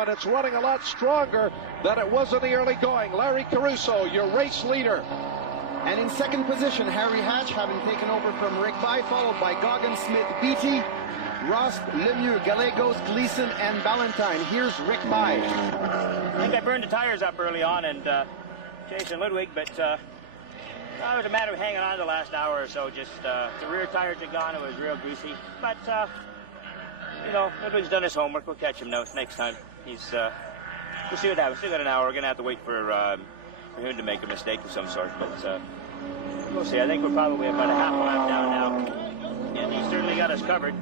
now, and it's running a lot stronger than it was in the early going. Larry Caruso, your race leader. And in second position, Harry Hatch, having taken over from Rick By, followed by Goggins, Smith, Beatty, Rost, Lemieux, Gallegos, Gleason, and Ballantyne. Here's Rick By. I think I burned the tires up early on and Jason Ludwig, but it was a matter of hanging on the last hour or so. Just the rear tires had gone. It was real greasy. But, you know, Ludwig's done his homework. We'll catch him next time. He's, we'll see what happens. Still got an hour. We're going to have to wait for him to make a mistake of some sort. But we'll see. I think we're probably about a half lap down now. And he certainly got us covered.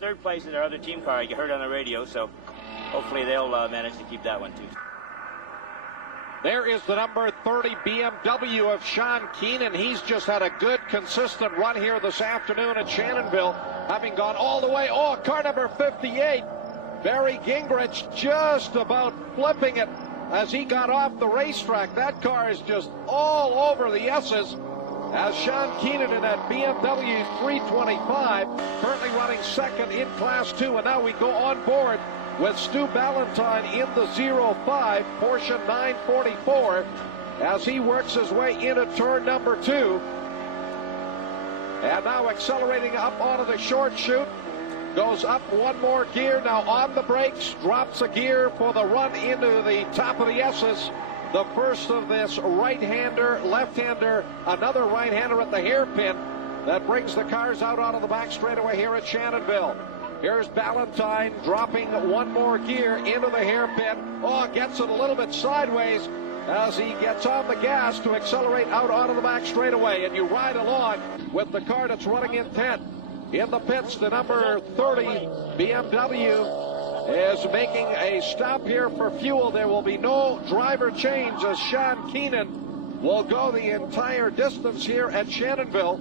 Third place is our other team car. I heard on the radio, so hopefully they'll manage to keep that one too. There is the number 30 BMW of Sean Keenan. He's just had a good, consistent run here this afternoon at Shannonville, having gone all the way. Oh, car number 58, Barry Gingrich, just about flipping it as he got off the racetrack. That car is just all over the S's. As Sean Keenan in that BMW 325, currently running second in Class 2. And now we go on board with Stu Ballantyne in the 05 Porsche 944 as he works his way into turn number 2. And now accelerating up onto the short chute. Goes up one more gear, now on the brakes, drops a gear for the run into the top of the S's. The first of this right-hander, left-hander, another right-hander at the hairpin that brings the cars out onto the back straightaway here at Shannonville. Here's Ballantyne dropping one more gear into the hairpin. Oh, gets it a little bit sideways as he gets on the gas to accelerate out onto the back straightaway. And you ride along with the car that's running in 10th. In the pits, the number 30 BMW is making a stop here for fuel. There will be no driver change as Sean Keenan will go the entire distance here at Shannonville.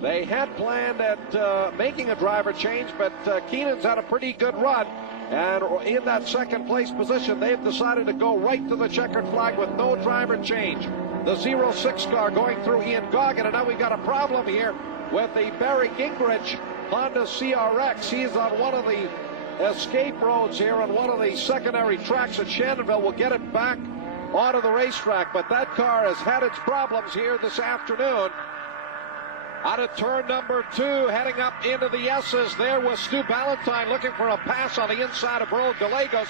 They had planned at making a driver change, but Keenan's had a pretty good run. And in that second place position, they've decided to go right to the checkered flag with no driver change. The 06 car going through Ian Goggin, and now we've got a problem here with the Barry Gingrich Honda CRX. He's on one of the escape roads here on one of the secondary tracks at Shannonville. We'll get it back onto the racetrack, but that car has had its problems here this afternoon. Out of turn number 2, heading up into the S's. There was Stu Ballantyne looking for a pass on the inside of Earl Gallegos.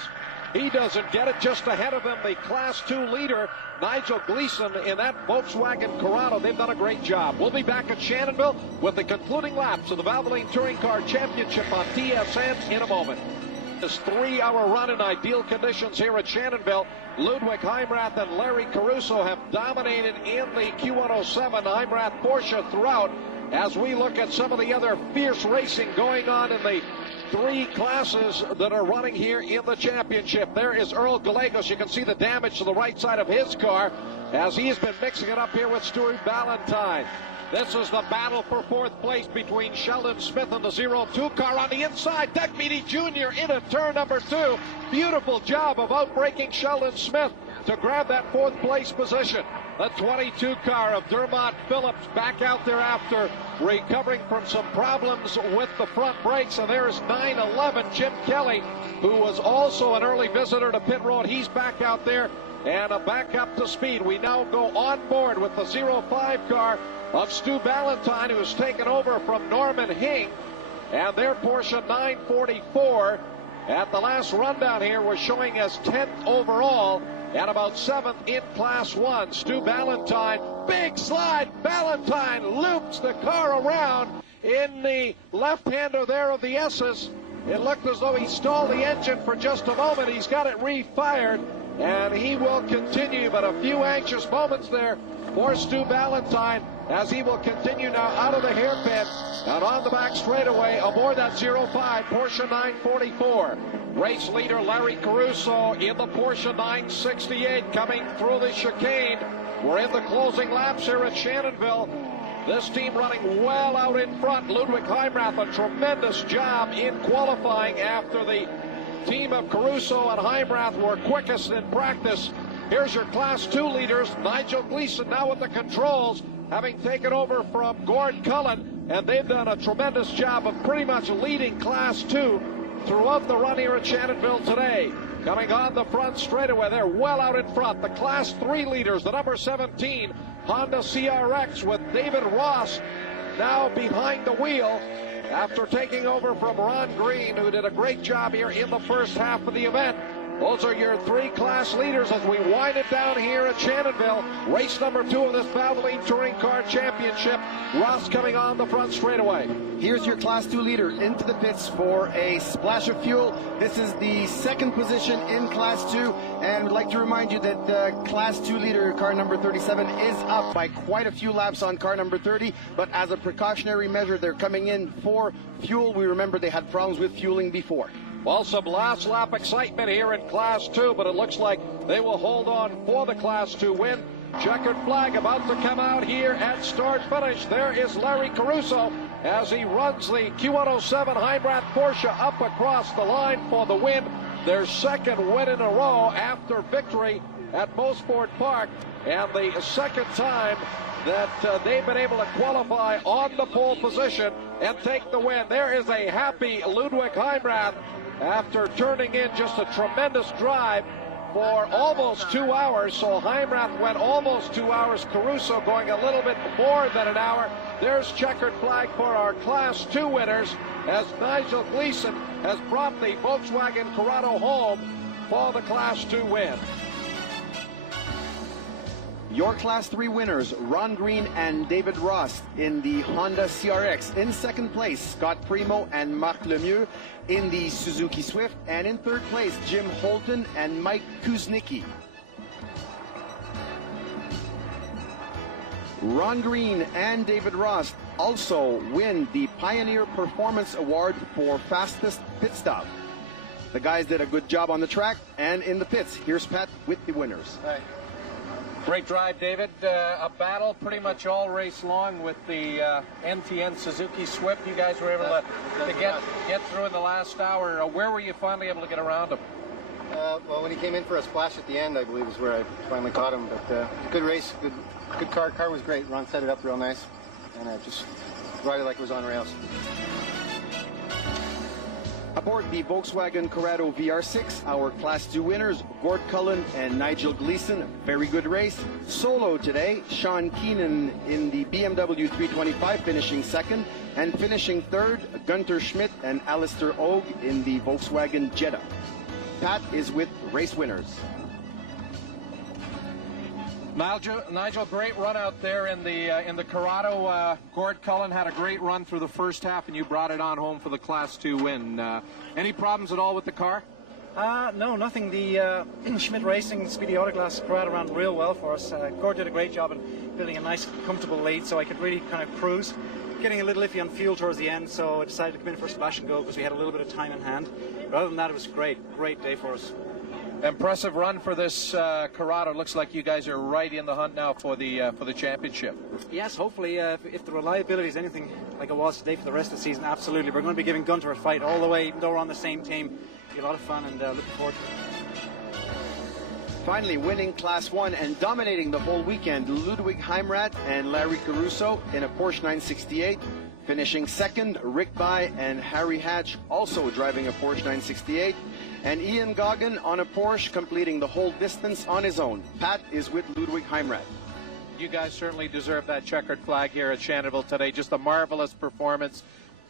He doesn't get it. Just ahead of him, the Class 2 leader, Nigel Gleason, in that Volkswagen Corrado. They've done a great job. We'll be back at Shannonville with the concluding laps of the Valvoline Touring Car Championship on TSN in a moment. This 3-hour run in ideal conditions here at Shannonville. Ludwig Heimrath and Larry Caruso have dominated in the Q107 Heimrath Porsche throughout. As we look at some of the other fierce racing going on in the 3 classes that are running here in the championship. There is Earl Gallegos. You can see the damage to the right side of his car as he's been mixing it up here with Stuart Ballantyne. This is the battle for 4th place between Sheldon Smith and the 02 car on the inside. Doug Beatty Jr. into turn number 2. Beautiful job of outbraking Sheldon Smith to grab that 4th place position. The 22 car of Dermot Phillips back out there after recovering from some problems with the front brakes. And there's 9-11 Jim Kelly, who was also an early visitor to pit road. He's back out there and back up to speed. We now go on board with the 05 car of Stu Ballantyne, who has taken over from Norman Hing, and their Porsche 944 at the last rundown here was showing as 10th overall and about 7th in Class 1. Stu Ballantyne, big slide. Ballantyne loops the car around in the left-hander there of the S's. It looked as though he stalled the engine for just a moment. He's got it refired, and he will continue, but a few anxious moments there for Stu Ballantyne as he will continue now out of the hairpin and on the back straightaway aboard that 05 Porsche 944. Race leader Larry Caruso in the Porsche 968 coming through the chicane. We're in the closing laps here at Shannonville. This team running well out in front. Ludwig Heimrath, a tremendous job in qualifying after the team of Caruso and Heimrath were quickest in practice. Here's your Class 2 leaders. Nigel Gleason now with the controls, having taken over from Gord Cullen, and they've done a tremendous job of pretty much leading Class 2 throughout the run here at Shannonville today. Coming on the front straightaway, they're well out in front. The Class 3 leaders, the number 17 Honda CRX with David Ross now behind the wheel after taking over from Ron Green, who did a great job here in the first half of the event. Those are your three class leaders as we wind it down here at Shannonville. Race number 2 of this Valvoline Touring Car Championship. Ross coming on the front straightaway. Here's your Class 2 leader into the pits for a splash of fuel. This is the second position in Class 2, and I'd like to remind you that Class 2 leader, car number 37, is up by quite a few laps on car number 30, but as a precautionary measure, they're coming in for fuel. We remember they had problems with fueling before. Well, some last lap excitement here in Class 2, but it looks like they will hold on for the Class 2 win. Checkered flag about to come out here at start finish. There is Larry Caruso as he runs the Q107 Heimrath Porsche up across the line for the win. Their second win in a row after victory at Mosport Park, and the second time that they've been able to qualify on the pole position and take the win. There is a happy Ludwig Heimrath after turning in just a tremendous drive for almost 2 hours. So Heimrath went almost 2 hours, Caruso going a little bit more than an hour. There's checkered flag for our Class 2 winners as Nigel Gleason has brought the Volkswagen Corrado home for the Class 2 win. Your Class 3 winners, Ron Green and David Ross in the Honda CRX. In second place, Scott Primo and Marc Lemieux in the Suzuki Swift. And in third place, Jim Holton and Mike Kuznicki. Ron Green and David Ross also win the Pioneer Performance Award for fastest pit stop. The guys did a good job on the track and in the pits. Here's Pat with the winners. Hi. Great drive, David. A battle pretty much all race long with the NTN Suzuki Swift. You guys were able to get through in the last hour. Where were you finally able to get around him? Well, when he came in for a splash at the end, I believe is where I finally caught him. But good race, good car. Car was great. Ron set it up real nice, and I just ride it like it was on rails. Aboard the Volkswagen Corrado VR6, our Class 2 winners, Gord Cullen and Nigel Gleason. Very good race. Solo today, Sean Keenan in the BMW 325 finishing second, and finishing third, Gunter Schmidt and Alistair Ogue in the Volkswagen Jetta. Pat is with race winners. Nigel, great run out there in the Corrado. Gord Cullen had a great run through the first half, and you brought it on home for the Class 2 win. Any problems at all with the car? No, nothing. The Schmidt Racing Speedy Autoglass Corrado ran real well for us. Gord did a great job in building a nice, comfortable lead, so I could really kind of cruise. Getting a little iffy on fuel towards the end, so I decided to come in for a splash and go because we had a little bit of time in hand. But other than that, it was great day for us. Impressive run for this Corrado. Looks like you guys are right in the hunt now for the championship. Yes, hopefully, if the reliability is anything like it was today for the rest of the season, absolutely. We're going to be giving Gunter a fight all the way, even though we're on the same team. It'll be a lot of fun, and looking forward to it. Finally, winning Class 1 and dominating the whole weekend, Ludwig Heimrath and Larry Caruso in a Porsche 968. Finishing second, Rick Bai and Harry Hatch also driving a Porsche 968. And Ian Goggin on a Porsche completing the whole distance on his own. Pat is with Ludwig Heimrath. You guys certainly deserve that checkered flag here at Shannonville today. Just a marvelous performance.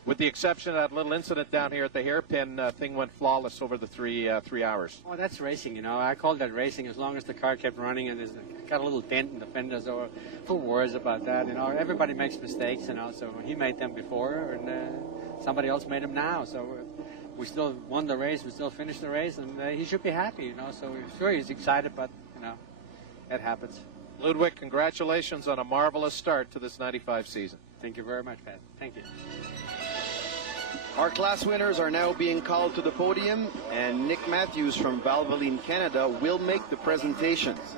With the exception of that little incident down here at the hairpin, thing went flawless over the three hours. Oh, that's racing, you know. I called that racing as long as the car kept running and it's got a little dent in the fenders, or who worries about that, you know. Everybody makes mistakes, you know, so he made them before and somebody else made them now. So we still won the race, we still finished the race, and he should be happy, you know. So we're sure he's excited, but, you know, it happens. Ludwig, congratulations on a marvelous start to this 95 season. Thank you very much, Pat. Thank you. Our class winners are now being called to the podium, and Nick Matthews from Valvoline, Canada will make the presentations.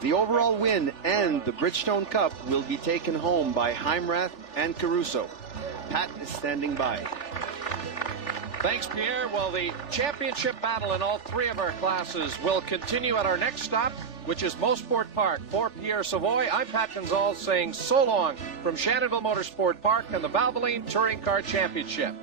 The overall win and the Bridgestone Cup will be taken home by Heimrath and Caruso. Pat is standing by. Thanks, Pierre. Well, the championship battle in all three of our classes will continue at our next stop, which is Mosport Park. For Pierre Savoy, I'm Pat Gonzalez saying so long from Shannonville Motorsport Park and the Valvoline Touring Car Championship.